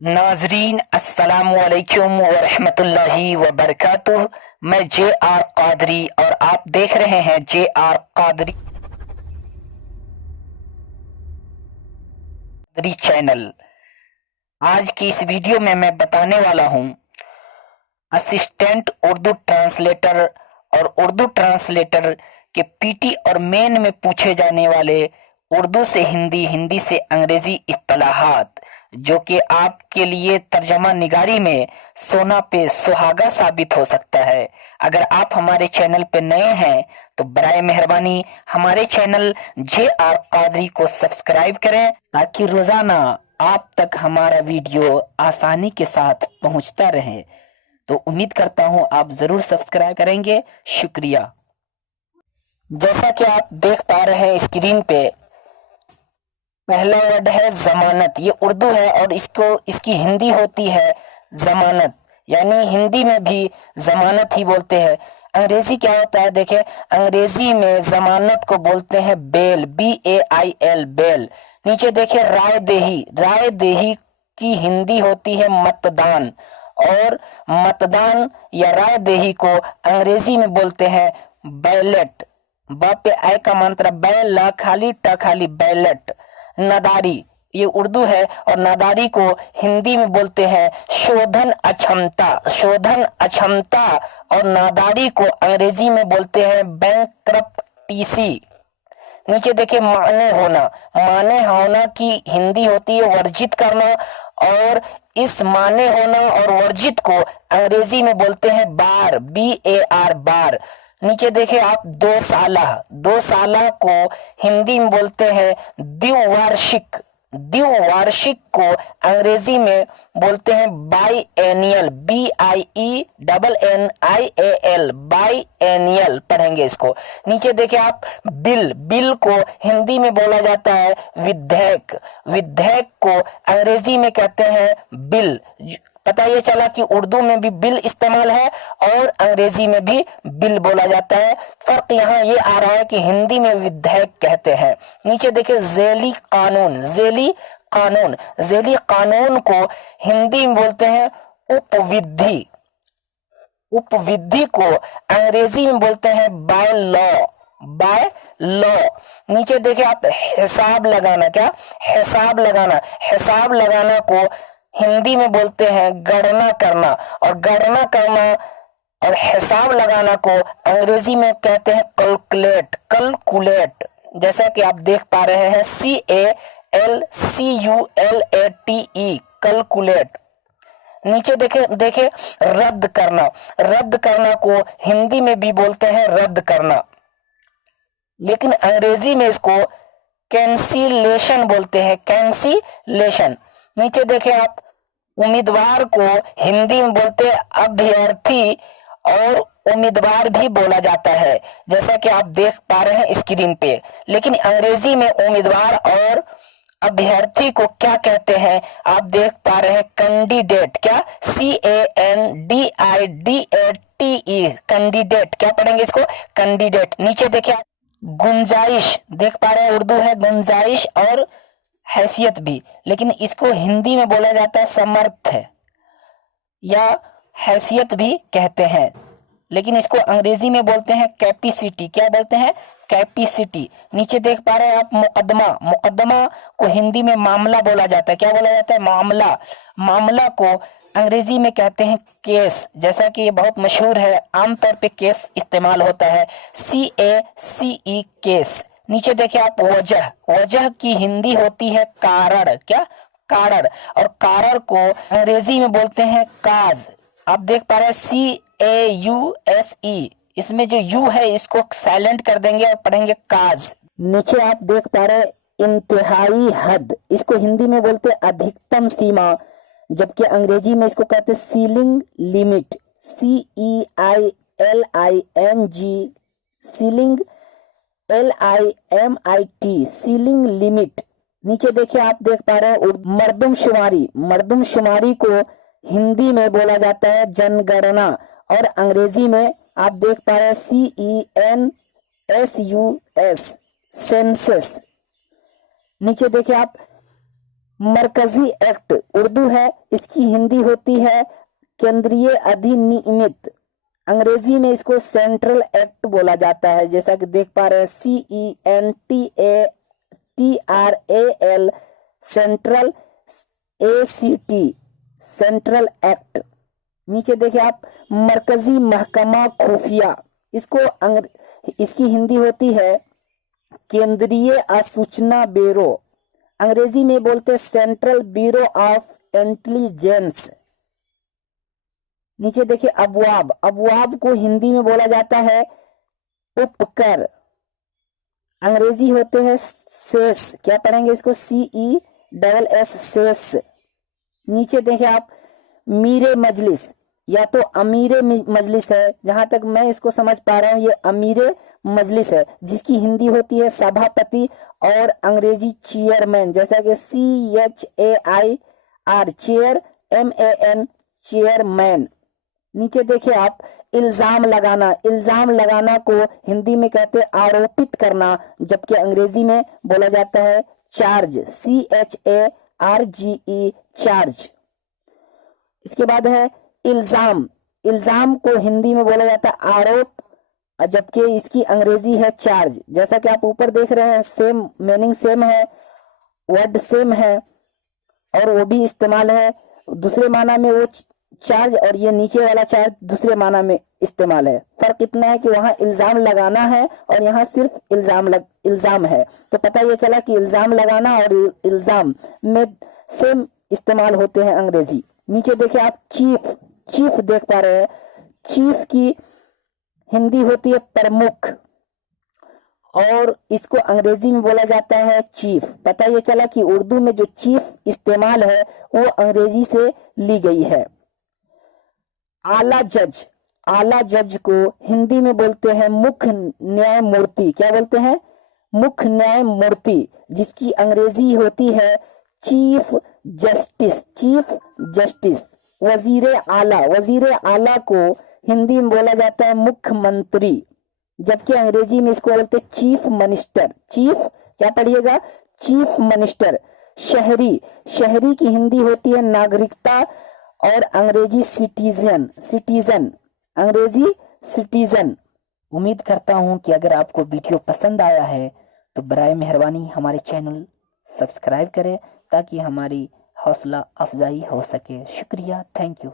नाजरीन अस्सलाम वालेकुम वरहमतुल्लाहि वबरकातुह। मैं JR कादरी और आप देख रहे हैं JR कादरी चैनल। आज की इस वीडियो में मैं बताने वाला हूं असिस्टेंट उर्दू ट्रांसलेटर और उर्दू ट्रांसलेटर के पीटी और मेन में पूछे जाने वाले उर्दू से हिंदी, हिंदी से अंग्रेजी इस्तिलाहात, जो कि आपके लिए तर्जमा निगारी में सोना पे सुहागा साबित हो सकता है। अगर आप हमारे चैनल पे नए हैं तो बराए मेहरबानी हमारे चैनल JR कादरी को सब्सक्राइब करें ताकि रोजाना आप तक हमारा वीडियो आसानी के साथ पहुंचता रहे। तो उम्मीद करता हूं आप जरूर सब्सक्राइब करेंगे। शुक्रिया। जैसा कि आप देख पा रहे हैं स्क्रीन पे, पहला वर्ड है जमानत। ये उर्दू है और इसकी हिंदी होती है जमानत, यानी हिंदी में भी जमानत ही बोलते हैं। अंग्रेजी क्या होता है देखें, अंग्रेजी में जमानत को बोलते हैं बेल, BAIL, बेल। नीचे देखिए राय देही, राय देही की हिंदी होती है मतदान, और मतदान या राय देही को अंग्रेजी में बोलते हैं बैलेट। ब पे आय का मंत्र, बैल ला खाली ट खाली, बैलेट। नादारी ये उर्दू है और नादारी को हिंदी में बोलते हैं शोधन अक्षमता, शोधन अक्षमता। और नादारी को अंग्रेजी में बोलते हैं बैंकरप्टेसी। नीचे देखिए माने होना, माने होना की हिंदी होती है वर्जित करना, और इस माने होना और वर्जित को अंग्रेजी में बोलते हैं बार, BAR, बार। नीचे देखिए आप दो साला, दो साला को हिंदी में बोलते हैं द्विवार्षिक, द्विवार्षिक को अंग्रेजी में बोलते हैं बाईएनियल, BIENNIAL, बाईएनियल पढ़ेंगे इसको। नीचे देखिए आप बिल, बिल को हिंदी में बोला जाता है विधेयक, विधेयक को अंग्रेजी में कहते हैं बिल। पता ये चला कि उर्दू में भी बिल इस्तेमाल है और अंग्रेजी में भी बिल बोला जाता है। फर्क यहाँ ये आ रहा है कि हिंदी में विधेयक कहते हैं। नीचे देखिए झेली कानून, झेली कानून, झेली कानून को हिंदी में बोलते हैं उपविधि, उपविधि को अंग्रेजी में बोलते हैं बाय लॉ, बाय लॉ। नीचे देखिए आप हिसाब लगाना, क्या हिसाब लगाना, हिसाब लगाना को हिंदी में बोलते हैं गणना करना, और गणना करना और हिसाब लगाना को अंग्रेजी में कहते हैं कैलकुलेट, कैलकुलेट। जैसा कि आप देख पा रहे हैं CALCULATE, कैलकुलेट। नीचे देखे देखे रद्द करना, रद्द करना को हिंदी में भी बोलते हैं रद्द करना, लेकिन अंग्रेजी में इसको कैंसिलेशन बोलते हैं, कैंसिलेशन। नीचे देखें आप उम्मीदवार को हिंदी में बोलते हैं अभ्यर्थी, और उम्मीदवार भी बोला जाता है जैसा कि आप देख पा रहे हैं स्क्रीन पे। लेकिन अंग्रेजी में उम्मीदवार और अभ्यर्थी को क्या कहते हैं, आप देख पा रहे हैं कैंडिडेट, क्या CANDIDATE, कैंडिडेट। क्या पढ़ेंगे इसको, कैंडिडेट। नीचे देखिए गुंजाइश, देख पा रहे हैं उर्दू है गुंजाइश और हैसियत भी, लेकिन इसको हिंदी में बोला जाता है समर्थ या हैसियत भी कहते हैं, लेकिन इसको अंग्रेजी में बोलते हैं कैपेसिटी। क्या बोलते हैं, कैपेसिटी। नीचे देख पा रहे हैं आप मुकदमा, मुकदमा को हिंदी में मामला बोला जाता है। क्या बोला जाता है, मामला। मामला को अंग्रेजी में कहते हैं केस, जैसा कि ये बहुत मशहूर है, आमतौर पे केस इस्तेमाल होता है, CACE, केस। नीचे देखिए आप वजह, वजह की हिंदी होती है कारण, क्या कारण, और कारण को अंग्रेजी में बोलते हैं काज। आप देख पा रहे हैं CAUSE, इसमें जो यू है इसको साइलेंट कर देंगे और पढ़ेंगे काज। नीचे आप देख पा रहे हैं इंतहाई हद, इसको हिंदी में बोलते हैं अधिकतम सीमा, जबकि अंग्रेजी में इसको कहते हैं ceiling limit, CEILING, ceiling LIMIT, ceiling limit. नीचे देखिए आप देख पा रहे हैं मर्दमशुमारी, मर्दमशुमारी को हिंदी में बोला जाता है जनगणना, और अंग्रेजी में आप देख पा रहे हैं CENSUS, सेंसस। नीचे देखिए आप मरकजी एक्ट उर्दू है, इसकी हिंदी होती है केंद्रीय अधिनियमित। अंग्रेजी में इसको सेंट्रल एक्ट बोला जाता है, जैसा कि देख पा रहे हैं CENTRAL central, ACT central act. नीचे देखिए आप, मरकजी महकमा खुफिया, इसकी हिंदी होती है केंद्रीय असूचना ब्यूरो। अंग्रेजी में बोलते हैं सेंट्रल ब्यूरो ऑफ इंटेलिजेंस। नीचे देखिए अबवाब, अबवाब को हिंदी में बोला जाता है उपकर। अंग्रेजी होते हैं सेस, क्या पढ़ेंगे इसको, CESS सेस। नीचे देखिए आप, मीरे मजलिस या तो अमीरे मजलिस है, जहां तक मैं इसको समझ पा रहा हूं ये अमीरे मजलिस है, जिसकी हिंदी होती है सभापति और अंग्रेजी चेयरमैन, जैसा कि CHAIR चेयर, MAN चेयरमैन। नीचे देखिए आप, इल्जाम लगाना, इल्जाम लगाना को हिंदी में कहते हैं आरोपित करना, जबकि अंग्रेजी में बोला जाता है चार्ज, CHARGE चार्ज। इसके बाद है इल्जाम, इल्जाम को हिंदी में बोला जाता है आरोप, जबकि इसकी अंग्रेजी है चार्ज। जैसा कि आप ऊपर देख रहे हैं, सेम मीनिंग सेम है, वर्ड सेम है और वो भी इस्तेमाल है दूसरे माना में वो चार्ज, और ये नीचे वाला चार्ज दूसरे माना में इस्तेमाल है। फर्क इतना है कि वहां इल्जाम लगाना है और यहाँ सिर्फ इल्जाम है। तो पता ये चला कि इल्जाम लगाना और इल्जाम में सेम इस्तेमाल होते हैं अंग्रेजी। नीचे देखिए आप, चीफ, चीफ देख पा रहे हैं, चीफ की हिंदी होती है प्रमुख और इसको अंग्रेजी में बोला जाता है चीफ। पता ये चला कि उर्दू में जो चीफ इस्तेमाल है वो अंग्रेजी से ली गई है। आला जज, आला जज को हिंदी में बोलते हैं मुख्य न्यायमूर्ति, क्या बोलते हैं, मुख्य न्यायमूर्ति, जिसकी अंग्रेजी होती है चीफ जस्टिस, चीफ जस्टिस। वजीर आला, वजीर आला को हिंदी में बोला जाता है मुख्यमंत्री, जबकि अंग्रेजी में इसको बोलते हैं चीफ मिनिस्टर। चीफ क्या पढ़िएगा, चीफ मिनिस्टर। शहरी, शहरी की हिंदी होती है नागरिकता और अंग्रेजी सिटीजन, सिटीजन, अंग्रेजी सिटीजन। उम्मीद करता हूं कि अगर आपको वीडियो पसंद आया है तो बराए मेहरबानी हमारे चैनल सब्सक्राइब करें ताकि हमारी हौसला अफजाई हो सके। शुक्रिया, थैंक यू।